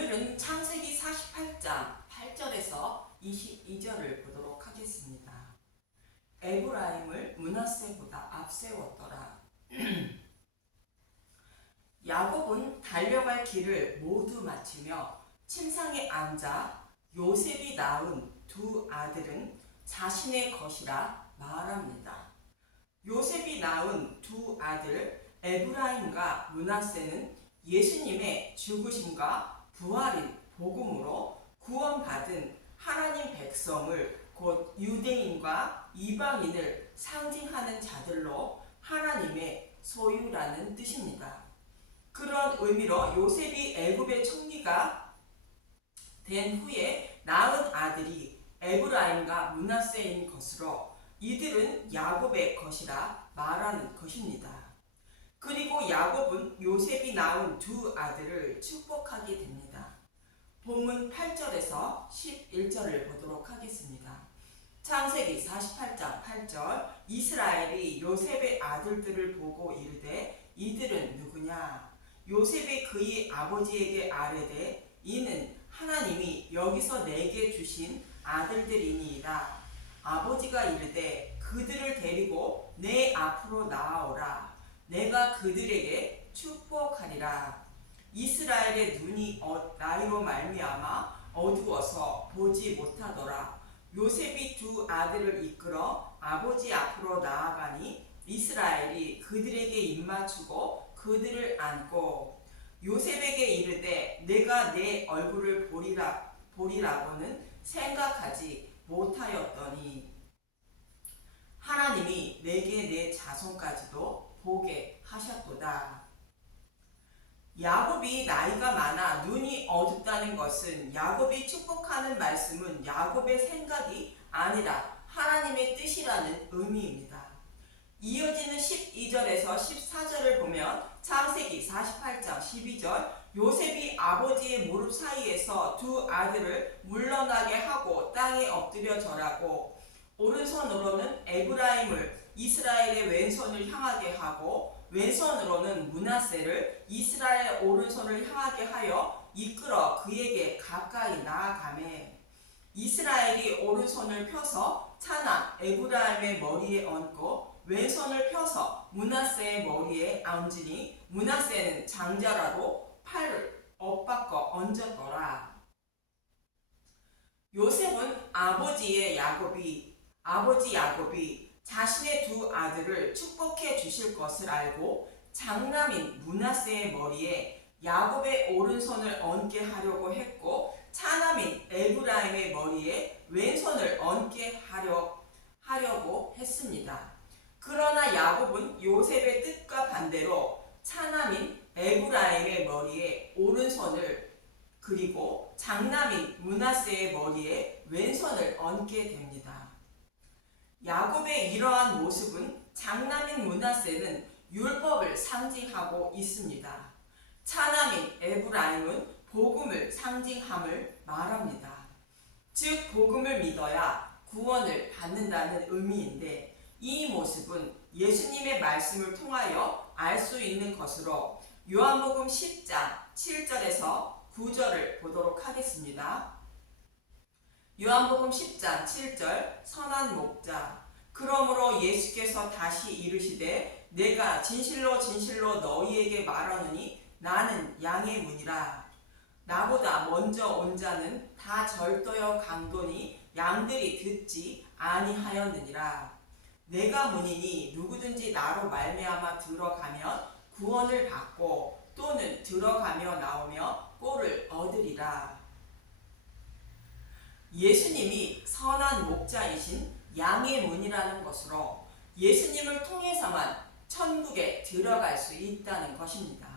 오늘은 창세기 48장 8절에서 22절을 보도록 하겠습니다. 에브라임을 므낫세보다 앞세웠더라. 야곱은 달려갈 길을 모두 마치며 침상에 앉아 요셉이 낳은 두 아들은 자신의 것이라 말합니다. 요셉이 낳은 두 아들 에브라임과 므낫세는 예수님의 죽으심과 부활인 복음으로 구원받은 하나님 백성을 곧 유대인과 이방인을 상징하는 자들로 하나님의 소유라는 뜻입니다. 그런 의미로 요셉이 애굽의 총리가 된 후에 낳은 아들이 에브라임과 므낫세인 것으로 이들은 야곱의 것이라 말하는 것입니다. 그리고 야곱은 요셉이 낳은 두 아들을 축복하게 됩니다. 본문 8절에서 11절을 보도록 하겠습니다. 창세기 48장 8절 이스라엘이 요셉의 아들들을 보고 이르되 이들은 누구냐? 요셉이 그의 아버지에게 아뢰되 이는 하나님이 여기서 내게 주신 아들들이니이다. 아버지가 이르되 그들을 데리고 내 앞으로 나아오라. 내가 그들에게 축복하리라. 이스라엘의 눈이 나이로 말미암아 어두워서 보지 못하더라. 요셉이 두 아들을 이끌어 아버지 앞으로 나아가니 이스라엘이 그들에게 입맞추고 그들을 안고 요셉에게 이르되 내가 내 얼굴을 보리라고는 생각하지 못하였더니 하나님이 내게 내 자손까지도 보게 하셨도다. 야곱이 나이가 많아 눈이 어둡다는 것은 야곱이 축복하는 말씀은 야곱의 생각이 아니라 하나님의 뜻이라는 의미입니다. 이어지는 12절에서 14절을 보면 창세기 48장 12절 요셉이 아버지의 무릎 사이에서 두 아들을 물러나게 하고 땅에 엎드려 절하고 오른손으로는 에브라임을 이스라엘의 왼손을 향하게 하고 왼손으로는 므낫세를 이스라엘 오른손을 향하게 하여 이끌어 그에게 가까이 나아가매 이스라엘이 오른손을 펴서 차나 에브라임의 머리에 얹고 왼손을 펴서 므낫세의 머리에 얹으니 므낫세는 장자라도 팔을 엇바꿔 얹었더라. 요셉은 아버지 야곱이 자신의 두 아들을 축복해 주실 것을 알고 장남인 므낫세의 머리에 야곱의 오른손을 얹게 하려고 했고 차남인 에브라임의 머리에 왼손을 얹게 하려고 했습니다. 그러나 야곱은 요셉의 뜻과 반대로 차남인 에브라임의 머리에 오른손을 그리고 장남인 므낫세의 머리에 왼손을 얹게 됩니다. 야곱의 이러한 모습은 장남인 므낫세는 율법을 상징하고 있습니다. 차남인 에브라임은 복음을 상징함을 말합니다. 즉 복음을 믿어야 구원을 받는다는 의미인데 이 모습은 예수님의 말씀을 통하여 알 수 있는 것으로 요한복음 10장 7절에서 9절을 보도록 하겠습니다. 요한복음 10장 7절 선한 목자 그러므로 예수께서 다시 이르시되 내가 진실로 진실로 너희에게 말하노니 나는 양의 문이라. 나보다 먼저 온 자는 다 절도여 강도니 양들이 듣지 아니하였느니라. 내가 문이니 누구든지 나로 말미암아 들어가면 구원을 받고 또는 들어가며 나오며 꼴을 얻으리라. 예수님이 선한 목자이신 양의 문이라는 것으로 예수님을 통해서만 천국에 들어갈 수 있다는 것입니다.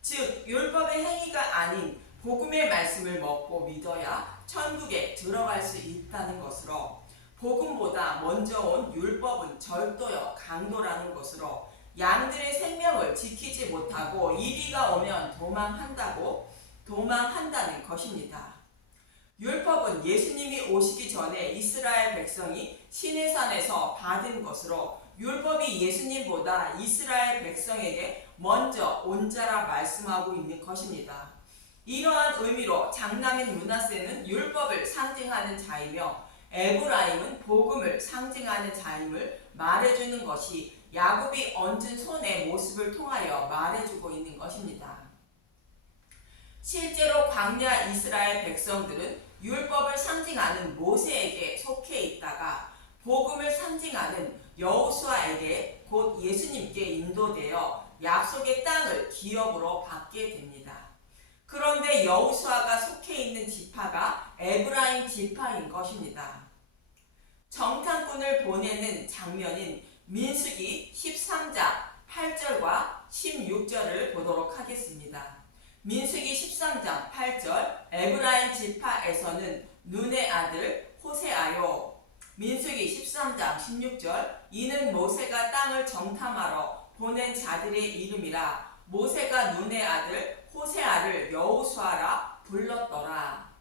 즉 율법의 행위가 아닌 복음의 말씀을 먹고 믿어야 천국에 들어갈 수 있다는 것으로 복음보다 먼저 온 율법은 절도여 강도라는 것으로 양들의 생명을 지키지 못하고 이리가 오면 도망한다는 것입니다. 율법은 예수님이 오시기 전에 이스라엘 백성이 시내산에서 받은 것으로 율법이 예수님보다 이스라엘 백성에게 먼저 온 자라 말씀하고 있는 것입니다. 이러한 의미로 장남인 므낫세는 율법을 상징하는 자이며 에브라임은 복음을 상징하는 자임을 말해주는 것이 야곱이 얹은 손의 모습을 통하여 말해주고 있는 것입니다. 실제로 광야 이스라엘 백성들은 율법을 상징하는 모세에게 속해 있다가 복음을 상징하는 여호수아에게 곧 예수님께 인도되어 약속의 땅을 기업으로 받게 됩니다. 그런데 여호수아가 속해 있는 지파가 에브라임 지파인 것입니다. 정탐꾼을 보내는 장면인 민수기 13장 8절과 16절을 보도록 하겠습니다. 민수기 13장 8절 에브라임 지파에서는 눈의 아들 호세아요. 민수기 13장 16절 이는 모세가 땅을 정탐하러 보낸 자들의 이름이라 모세가 눈의 아들 호세아를 여호수아라 불렀더라.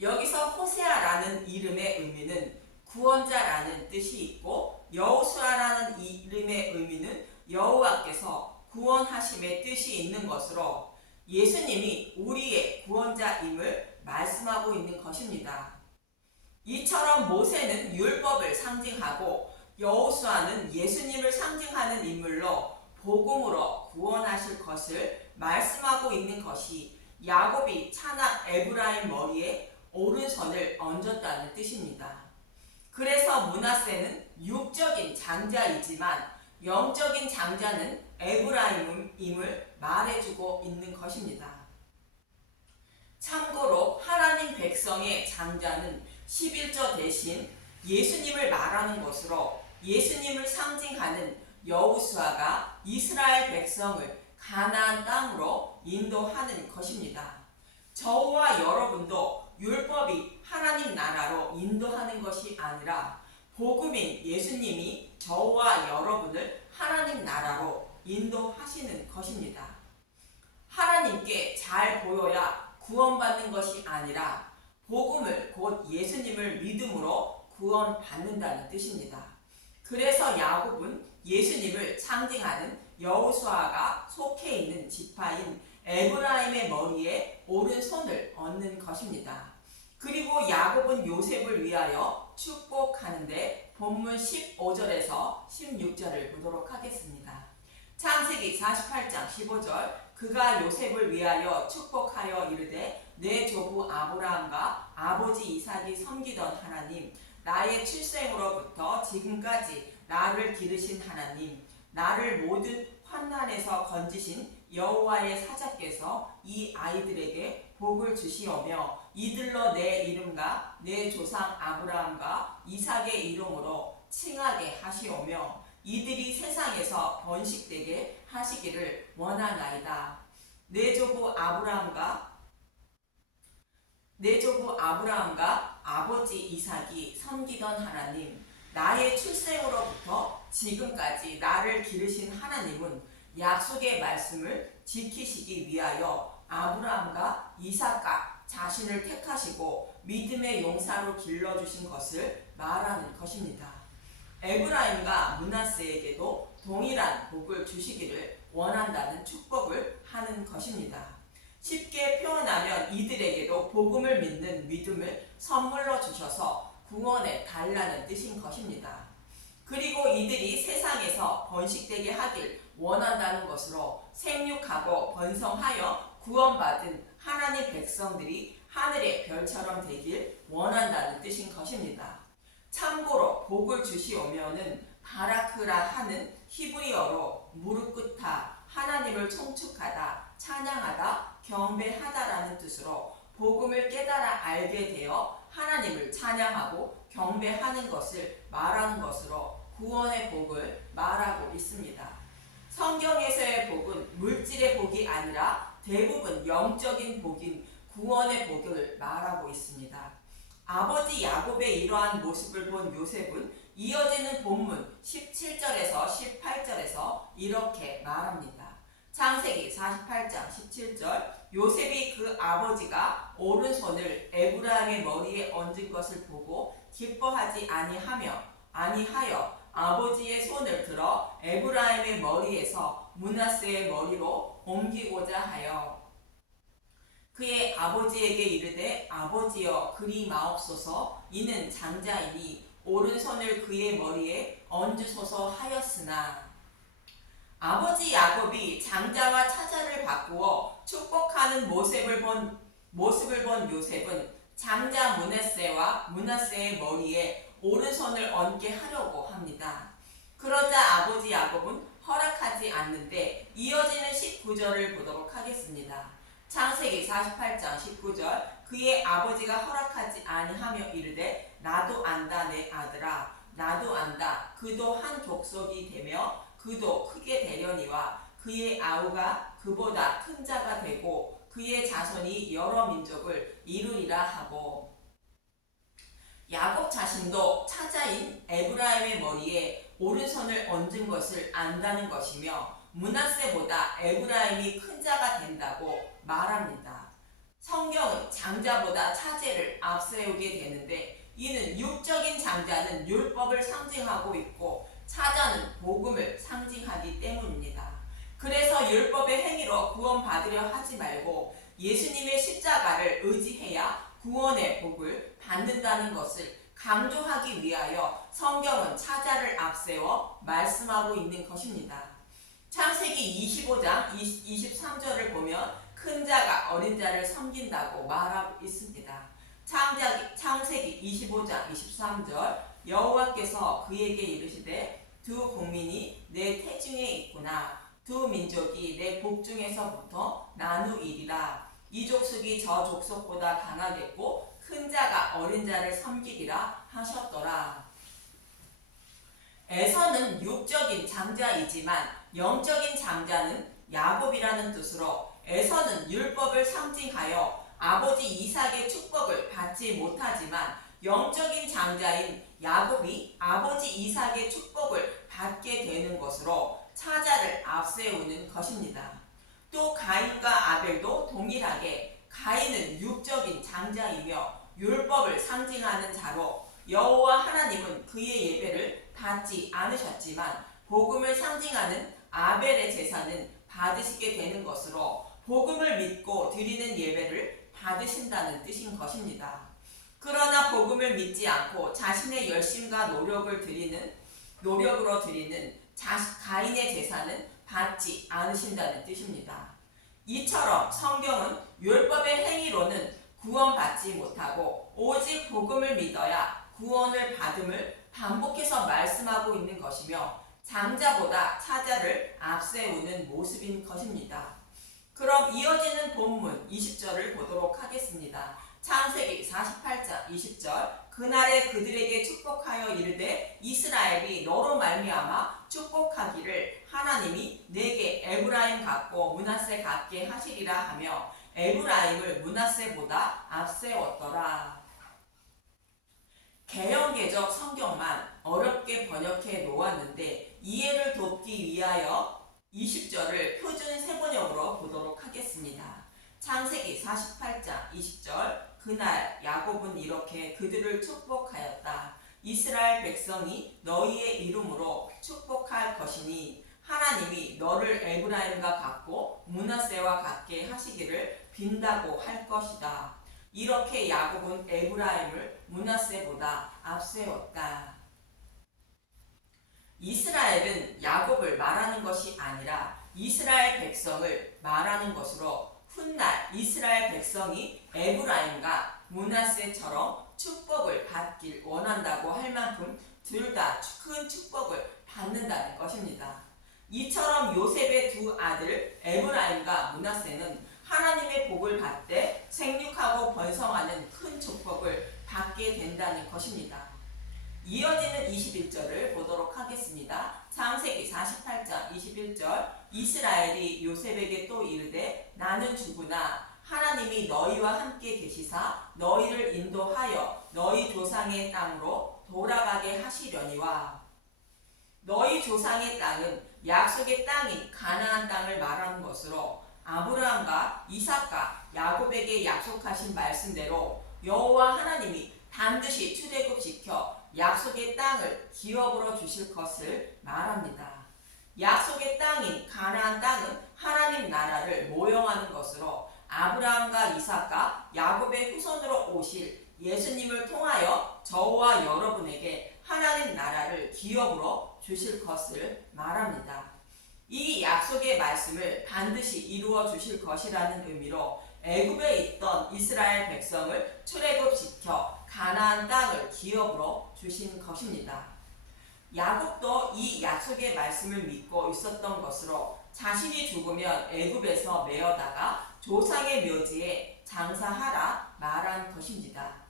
여기서 호세아라는 이름의 의미는 구원자라는 뜻이 있고 여호수아라는 이름의 의미는 여호와께서 구원하심의 뜻이 있는 것으로 예수님이 우리의 구원자임을 말씀하고 있는 것입니다. 이처럼 모세는 율법을 상징하고 여호수아는 예수님을 상징하는 인물로 복음으로 구원하실 것을 말씀하고 있는 것이 야곱이 차낙 에브라임 머리에 오른손을 얹었다는 뜻입니다. 그래서 므낫세는 육적인 장자이지만 영적인 장자는 에브라임임을 말해주고 있는 것입니다. 참고로 하나님 백성의 장자는 11조 대신 예수님을 말하는 것으로 예수님을 상징하는 여호수아가 이스라엘 백성을 가나안 땅으로 인도하는 것입니다. 저와 여러분도 율법이 하나님 나라로 인도하는 것이 아니라 복음인 예수님이 저와 여러분을 하나님 나라로 인도하시는 것입니다. 하나님께 잘 보여야 구원받는 것이 아니라 복음을 곧 예수님을 믿음으로 구원받는다는 뜻입니다. 그래서 야곱은 예수님을 상징하는 여호수아가 속해 있는 지파인 에브라임의 머리에 오른손을 얹는 것입니다. 그리고 야곱은 요셉을 위하여 축복하는데 본문 15절에서 16절을 보도록 하겠습니다. 창세기 48장 15절 그가 요셉을 위하여 축복하여 이르되 내 조부 아브라함과 아버지 이삭이 섬기던 하나님 나의 출생으로부터 지금까지 나를 기르신 하나님 나를 모든 환난에서 건지신 여호와의 사자께서 이 아이들에게 복을 주시오며 이들로 내 이름과 내 조상 아브라함과 이삭의 이름으로 칭하게 하시오며 이들이 세상에서 번식되게 하시기를 원하나이다. 내 조부 아브라함과 아버지 이삭이 섬기던 하나님 나의 출생으로부터 지금까지 나를 기르신 하나님은 약속의 말씀을 지키시기 위하여 아브라함과 이삭과 자신을 택하시고 믿음의 용사로 길러주신 것을 말하는 것입니다. 에브라임과 므낫세에게도 동일한 복을 주시기를 원한다는 축복을 하는 것입니다. 쉽게 표현하면 이들에게도 복음을 믿는 믿음을 선물로 주셔서 구원해 달라는 뜻인 것입니다. 그리고 이들이 세상에서 번식되게 하길 원한다는 것으로 생육하고 번성하여 구원받은 하나님 백성들이 하늘의 별처럼 되길 원한다는 뜻인 것입니다. 참고로 복을 주시오면은 바라크라 하는 히브리어로 무릎 꿇다, 하나님을 총축하다, 찬양하다, 경배하다라는 뜻으로 복음을 깨달아 알게 되어 하나님을 찬양하고 경배하는 것을 말하는 것으로 구원의 복을 말하고 있습니다. 성경에서의 복은 물질의 복이 아니라 대부분 영적인 복인 구원의 복을 말하고 있습니다. 아버지 야곱의 이러한 모습을 본 요셉은 이어지는 본문 17절에서 18절에서 이렇게 말합니다. 창세기 48장 17절 요셉이 그 아버지가 오른손을 에브라임의 머리에 얹은 것을 보고 기뻐하지 아니하여 아버지의 손을 들어 에브라임의 머리에서 므낫세의 머리로 옮기고자 하여 그의 아버지에게 이르되 아버지여 그리 마옵소서 이는 장자이니 오른손을 그의 머리에 얹으소서 하였으나 아버지 야곱이 장자와 차자를 바꾸어 축복하는 모습을 본 요셉은 장자 므낫세와 므낫세의 머리에 오른손을 얹게 하려고 합니다. 그러자 아버지 야곱은 허락하지 않는데 이어지는 19절을 보도록 하겠습니다. 창세기 48장 19절 그의 아버지가 허락하지 아니하며 이르되 나도 안다 내 아들아 나도 안다 그도 한 족속이 되며 그도 크게 되려니와 그의 아우가 그보다 큰 자가 되고 그의 자손이 여러 민족을 이루리라 하고 야곱 자신도 차자인 에브라임의 머리에 오른손을 얹은 것을 안다는 것이며 므낫세보다 에브라임이 큰 자가 된다고 말합니다. 성경은 장자보다 차제를 앞세우게 되는데 이는 육적인 장자는 율법을 상징하고 있고 차자는 복음을 상징하기 때문입니다. 그래서 율법의 행위로 구원받으려 하지 말고 예수님의 십자가를 의지해야 구원의 복을 받는다는 것을 강조하기 위하여 성경은 차자를 앞세워 말씀하고 있는 것입니다. 창세기 25장 23절을 보면 큰 자가 어린 자를 섬긴다고 말하고 있습니다. 창세기 25장 23절 여호와께서 그에게 이르시되 두 국민이 내 태중에 있구나 두 민족이 내 복중에서부터 나누이리라 이 족속이 저 족속보다 강하겠고 큰 자가 어린 자를 섬기리라 하셨더라. 에서는 육적인 장자이지만 영적인 장자는 야곱이라는 뜻으로 에서는 율법을 상징하여 아버지 이삭의 축복을 받지 못하지만 영적인 장자인 야곱이 아버지 이삭의 축복을 받게 되는 것으로 차자를 앞세우는 것입니다. 또 가인과 아벨도 동일하게 가인은 육적인 장자이며 율법을 상징하는 자로 여호와 하나님은 그의 예배를 받지 않으셨지만 복음을 상징하는 아벨의 제사는 받으시게 되는 것으로 복음을 믿고 드리는 예배를 받으신다는 뜻인 것입니다. 그러나 복음을 믿지 않고 자신의 열심과 노력으로 드리는 가인의 제사는 받지 않으신다는 뜻입니다. 이처럼 성경은 율법의 행위로는 구원받지 못하고 오직 복음을 믿어야 구원을 받음을 반복해서 말씀하고 있는 것이며 장자보다 차자를 앞세우는 모습인 것입니다. 그럼 이어지는 본문 20절을 보도록 하겠습니다. 창세기 48장 20절 그날에 그들에게 축복하여 이르되 이스라엘이 너로 말미암아 축복하기를 하나님이 내게 에브라임 같고 므낫세 같게 하시리라 하며 에브라임을 므낫세보다 앞세웠더라. 개역개적 성경만 어렵게 번역해 놓았는데 이해를 돕기 위하여 20절을 표준 세번역으로 보도록 하겠습니다. 창세기 48장 20절 그날 야곱은 이렇게 그들을 축복하였다. 이스라엘 백성이 너희의 이름으로 축복할 것이니 하나님이 너를 에브라임과 같고 므낫세와 같게 하시기를 빈다고 할 것이다. 이렇게 야곱은 에브라임을 므낫세보다 앞세웠다. 이스라엘은 야곱을 말하는 것이 아니라 이스라엘 백성을 말하는 것으로 훗날 이스라엘 백성이 에브라임과 므낫세처럼 축복을 받길 원한다고 할 만큼 둘 다 큰 축복을 받는다는 것입니다. 이처럼 요셉의 두 아들 에브라임과 므낫세는 하나님의 복을 받되 생육하고 번성하는 큰 축복을 받게 된다는 것입니다. 이어지는 21절을 보도록 하겠습니다. 창세기 48장 21절 이스라엘이 요셉에게 또 이르되 나는 죽으나 하나님이 너희와 함께 계시사 너희를 인도하여 너희 조상의 땅으로 돌아가게 하시려니와 너희 조상의 땅은 약속의 땅인 가나안 땅을 말하는 것으로 아브라함과 이삭과 야곱에게 약속하신 말씀대로 여호와 하나님이 반드시 출애굽시켜 약속의 땅을 기업으로 주실 것을 말합니다. 약속의 땅인 가나안 땅은 하나님 나라를 모형하는 것으로 아브라함과 이삭과 야곱의 후손으로 오실 예수님을 통하여 저와 여러분에게 하나님 나라를 기업으로 주실 것을 말합니다. 이 약속의 말씀을 반드시 이루어 주실 것이라는 의미로 애굽에 있던 이스라엘 백성을 출애굽시켜 가나안 땅을 기업으로 주신 것입니다. 야곱도 이 약속의 말씀을 믿고 있었던 것으로 자신이 죽으면 애굽에서 메어다가 조상의 묘지에 장사하라 말한 것입니다.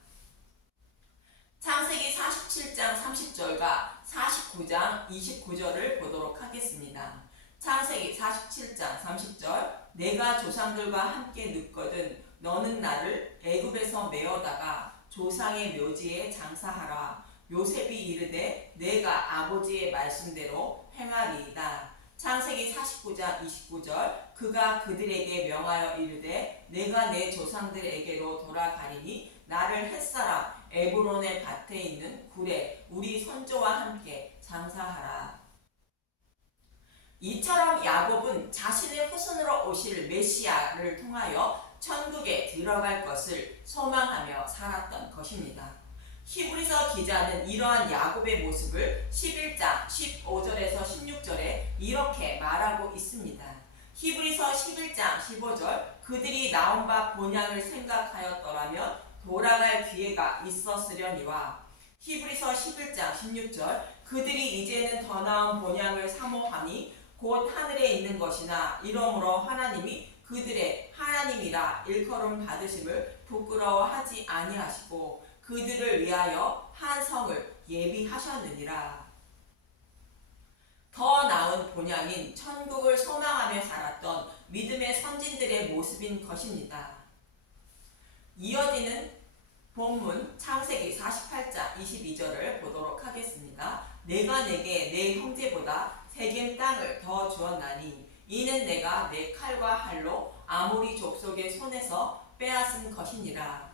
창세기 47장 30절과 49장 29절을 보도록 하겠습니다. 창세기 47장 30절 내가 조상들과 함께 눕거든 너는 나를 애굽에서 메어다가 조상의 묘지에 장사하라. 요셉이 이르되 내가 아버지의 말씀대로 행하리이다. 창세기 49장 29절 그가 그들에게 명하여 이르되 내가 내 조상들에게로 돌아가리니 나를 햇사람 에브론의 밭에 있는 굴에 우리 선조와 함께 장사하라. 이처럼 야곱은 자신의 후손으로 오실 메시아를 통하여 천국에 들어갈 것을 소망하며 살았던 것입니다. 히브리서 기자는 이러한 야곱의 모습을 11장 15절에서 16절에 이렇게 말하고 있습니다. 히브리서 11장 15절 그들이 나온 바 본향을 생각하였더라면 돌아갈 기회가 있었으려니와 히브리서 11장 16절 그들이 이제는 더 나은 본향을 사모하니 곧 하늘에 있는 것이나 이러므로 하나님이 그들의 하나님이라 일컬음 받으심을 부끄러워하지 아니하시고 그들을 위하여 한 성을 예비하셨느니라. 더 나은 본향인 천국을 소망하며 살았던 믿음의 선진들의 모습인 것입니다. 이어지는 본문 창세기 48장 22절을 보도록 하겠습니다. 내가 내게 내 형제보다 세겜 땅을 더 주었나니 이는 내가 내 칼과 활로 아모리 족속의 손에서 빼앗은 것이니라.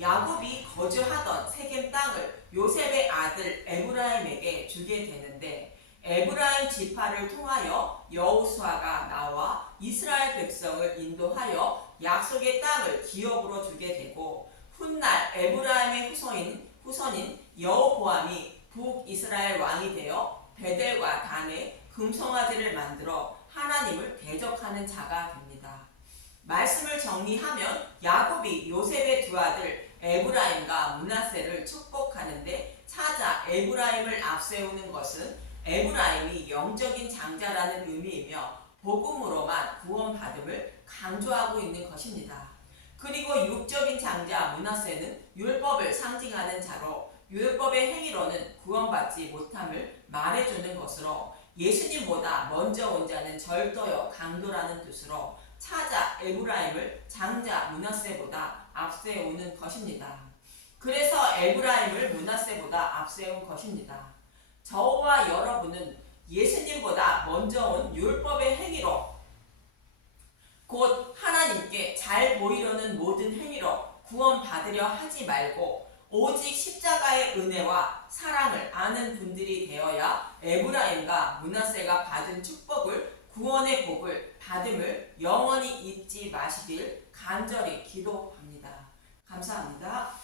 야곱이 거주하던 세겜 땅을 요셉의 아들 에브라임에게 주게 되는데 에브라임 지파를 통하여 여호수아가 나와 이스라엘 백성을 인도하여 약속의 땅을 기업으로 주게 되고 훗날 에브라임의 후손인 여호보암이 북이스라엘 왕이 되어 베델과 단에 금송아지를 만들어 하나님을 대적하는 자가 됩니다. 말씀을 정리하면 야곱이 요셉의 두 아들 에브라임과 므낫세를 축복하는데 차자 에브라임을 앞세우는 것은 에브라임이 영적인 장자라는 의미이며 복음으로만 구원받음을 강조하고 있는 것입니다. 그리고 육적인 장자 므낫세는 율법을 상징하는 자로 율법의 행위로는 구원받지 못함을 말해주는 것으로 예수님보다 먼저 온 자는 절도요 강도라는 뜻으로 차자 에브라임을 장자 므낫세보다 앞세우는 것입니다. 그래서 에브라임을 므낫세보다 앞세운 것입니다. 저와 여러분은 예수님보다 먼저 온 율법의 행위로 곧 하나님께 잘 보이려는 모든 행위로 구원받으려 하지 말고 오직 십자가의 은혜와 사랑을 아는 분들이 되어야 에브라임과 므낫세가 받은 축복을 구원의 복을 받음을 영원히 잊지 마시길 간절히 기도합니다. 감사합니다.